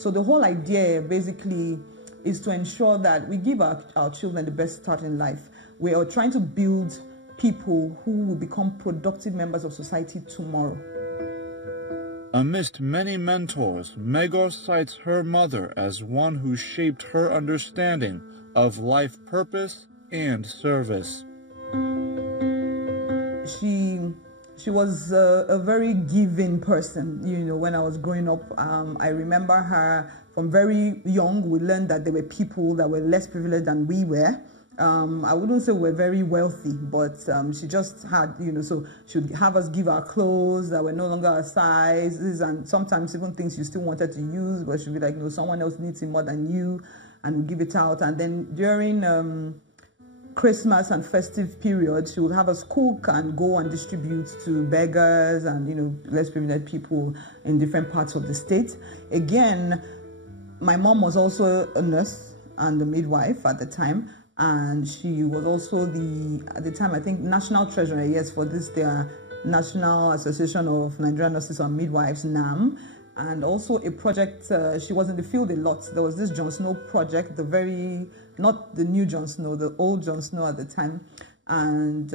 So the whole idea basically is to ensure that we give our children the best start in life. We are trying to build people who will become productive members of society tomorrow. Amidst many mentors, Megor cites her mother as one who shaped her understanding of life purpose and service. She was a very giving person. When I was growing up, I remember her from very young. We learned that there were people that were less privileged than we were. I wouldn't say we're very wealthy, but she just had, so she would have us give our clothes that were no longer our sizes, and sometimes even things you still wanted to use, but she'd be like, no, someone else needs it more than you, and we'd give it out. And then during Christmas and festive period, she would have us cook and go and distribute to beggars and, less privileged people in different parts of the state. Again, my mom was also a nurse and a midwife at the time. And she was also at the time, I think, national treasurer, yes, for their National Association of Nigerian Nurses and Midwives, NAM. And also a project, she was in the field a lot. There was this Jon Snow project, not the new Jon Snow, the old Jon Snow at the time. And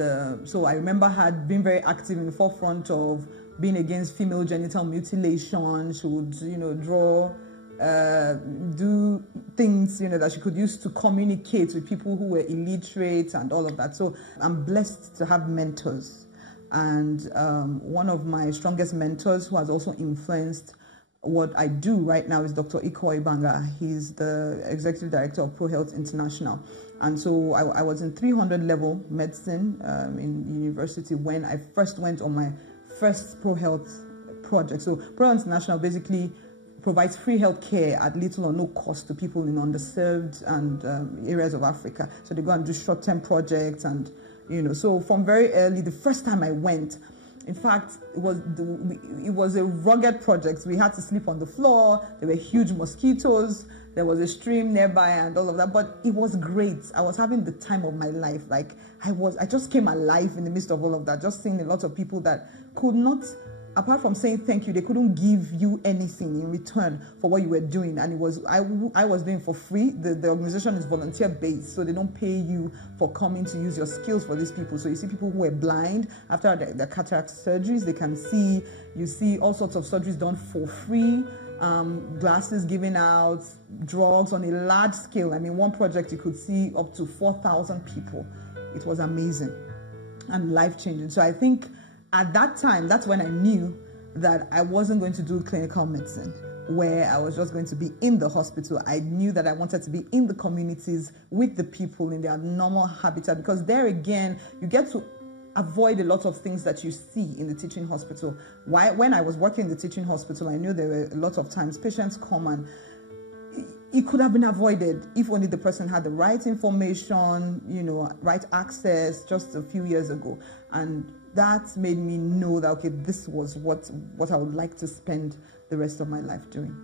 so I remember her being very active in the forefront of being against female genital mutilation. She would, draw, do things, that she could use to communicate with people who were illiterate and all of that. So I'm blessed to have mentors. And one of my strongest mentors who has also influenced what I do right now is Dr. Ikuenobe. He's the executive director of Pro Health International. And so I was in 300 level medicine in university when I first went on my first Pro Health project. So Pro Health International basically provides free health care at little or no cost to people in underserved and areas of Africa. So they go and do short-term projects and, so from very early, the first time I went, in fact, it was a rugged project. We had to sleep on the floor. There were huge mosquitoes. There was a stream nearby and all of that. But it was great. I was having the time of my life. Like I just came alive in the midst of all of that. Just seeing a lot of people that could not, apart from saying thank you, they couldn't give you anything in return for what you were doing. And it was I was doing for free. The organization is volunteer based, so they don't pay you for coming to use your skills for these people. So you see people who are blind after their cataract surgeries, they can see. You see all sorts of surgeries done for free. Glasses given out, drugs on a large scale. I mean, one project you could see up to 4,000 people. It was amazing and life-changing. So I think at that time, that's when I knew that I wasn't going to do clinical medicine, where I was just going to be in the hospital. I knew that I wanted to be in the communities with the people in their normal habitat, because there again, you get to avoid a lot of things that you see in the teaching hospital. When I was working in the teaching hospital, I knew there were a lot of times patients come and it could have been avoided if only the person had the right information, right access just a few years ago. And that made me know that, okay, this was what I would like to spend the rest of my life doing.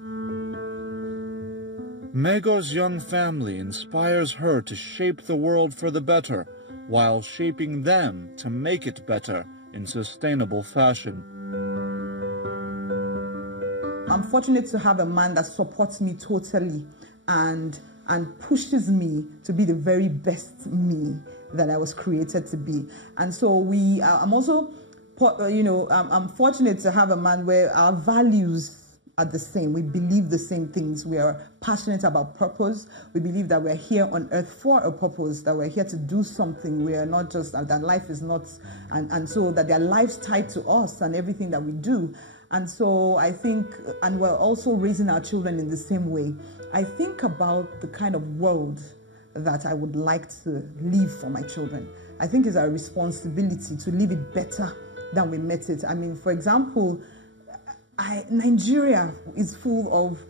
Megor's young family inspires her to shape the world for the better, while shaping them to make it better in sustainable fashion. I'm fortunate to have a man that supports me totally and pushes me to be the very best me that I was created to be. And so I'm also, I'm fortunate to have a man where our values are the same. We believe the same things. We are passionate about purpose. We believe that we're here on earth for a purpose, that we're here to do something. We are not just, that life is not, and so that their lives tied to us and everything that we do. And so I think, and we're also raising our children in the same way. I think about the kind of world that I would like to leave for my children. I think it's our responsibility to leave it better than we met it. I mean, for example, Nigeria is full of,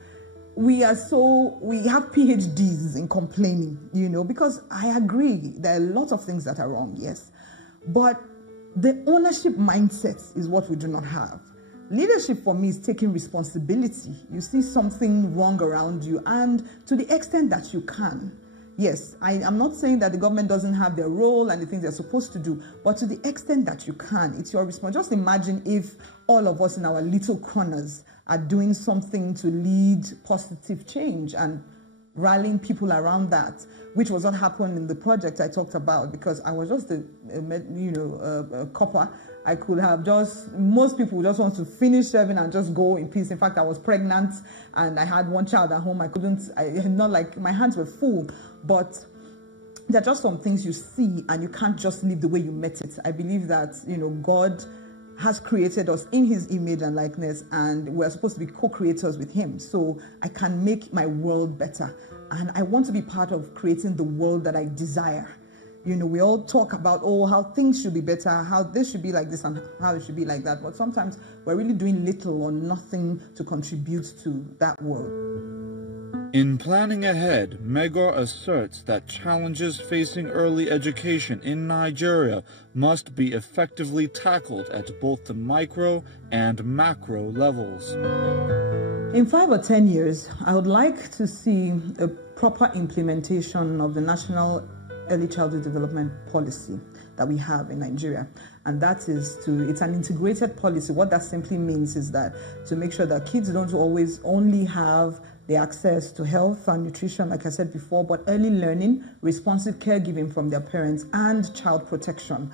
we have PhDs in complaining, because I agree there are a lot of things that are wrong, yes. But the ownership mindset is what we do not have. Leadership for me is taking responsibility. You see something wrong around you, and to the extent that you can. Yes, I'm not saying that the government doesn't have their role and the things they're supposed to do, but to the extent that you can, it's your responsibility. Just imagine if all of us in our little corners are doing something to lead positive change and rallying people around that, which was what happened in the project I talked about, because I was just a copper. I could have most people just want to finish serving and just go in peace. In fact, I was pregnant and I had one child at home. Not like my hands were full, but there are just some things you see and you can't just live the way you met it. I believe that, God has created us in his image and likeness, and we're supposed to be co-creators with him. So I can make my world better. And I want to be part of creating the world that I desire. We all talk about, how things should be better, how this should be like this and how it should be like that. But sometimes we're really doing little or nothing to contribute to that world. In planning ahead, Megor asserts that challenges facing early education in Nigeria must be effectively tackled at both the micro and macro levels. In 5 or 10 years, I would like to see a proper implementation of the National Early Childhood Development Policy that we have in Nigeria. And that is it's an integrated policy. What that simply means is that to make sure that kids don't always only have the access to health and nutrition, like I said before, but early learning, responsive caregiving from their parents, and child protection.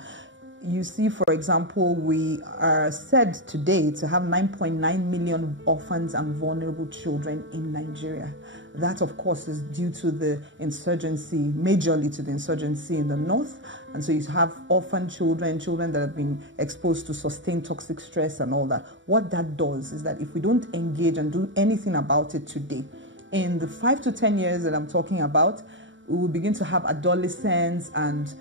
You see, for example, we are said today to have 9.9 million orphans and vulnerable children in Nigeria. That, of course, is due to the insurgency, majorly to the insurgency in the north. And so you have orphan children that have been exposed to sustained toxic stress and all that. What that does is that if we don't engage and do anything about it today, in the 5 to 10 years that I'm talking about, we will begin to have adolescents and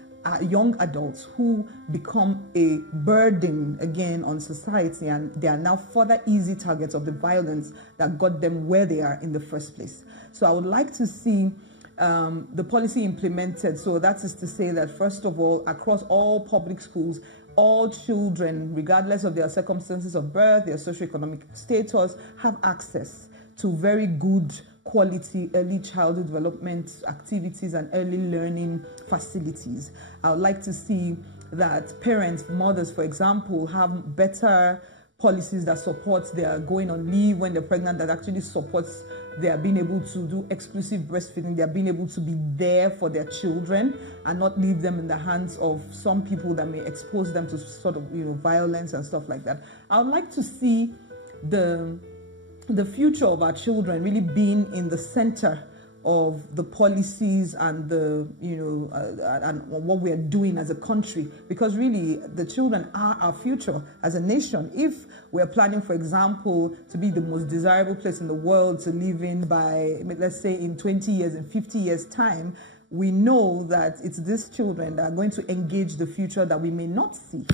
young adults who become a burden again on society, and they are now further easy targets of the violence that got them where they are in the first place. So I would like to see the policy implemented. So that is to say that, first of all, across all public schools, all children, regardless of their circumstances of birth, their socioeconomic status, have access to very good quality early childhood development activities and early learning facilities. I would like to see that parents, mothers, for example, have better policies that support their going on leave when they're pregnant, that actually supports their being able to do exclusive breastfeeding, their being able to be there for their children and not leave them in the hands of some people that may expose them to sort of, violence and stuff like that. I would like to see the future of our children really being in the center of the policies and and what we are doing as a country, because really the children are our future as a nation. If we're planning, for example, to be the most desirable place in the world to live in by, let's say, in 20 years, in 50 years' time, we know that it's these children that are going to engage the future that we may not see.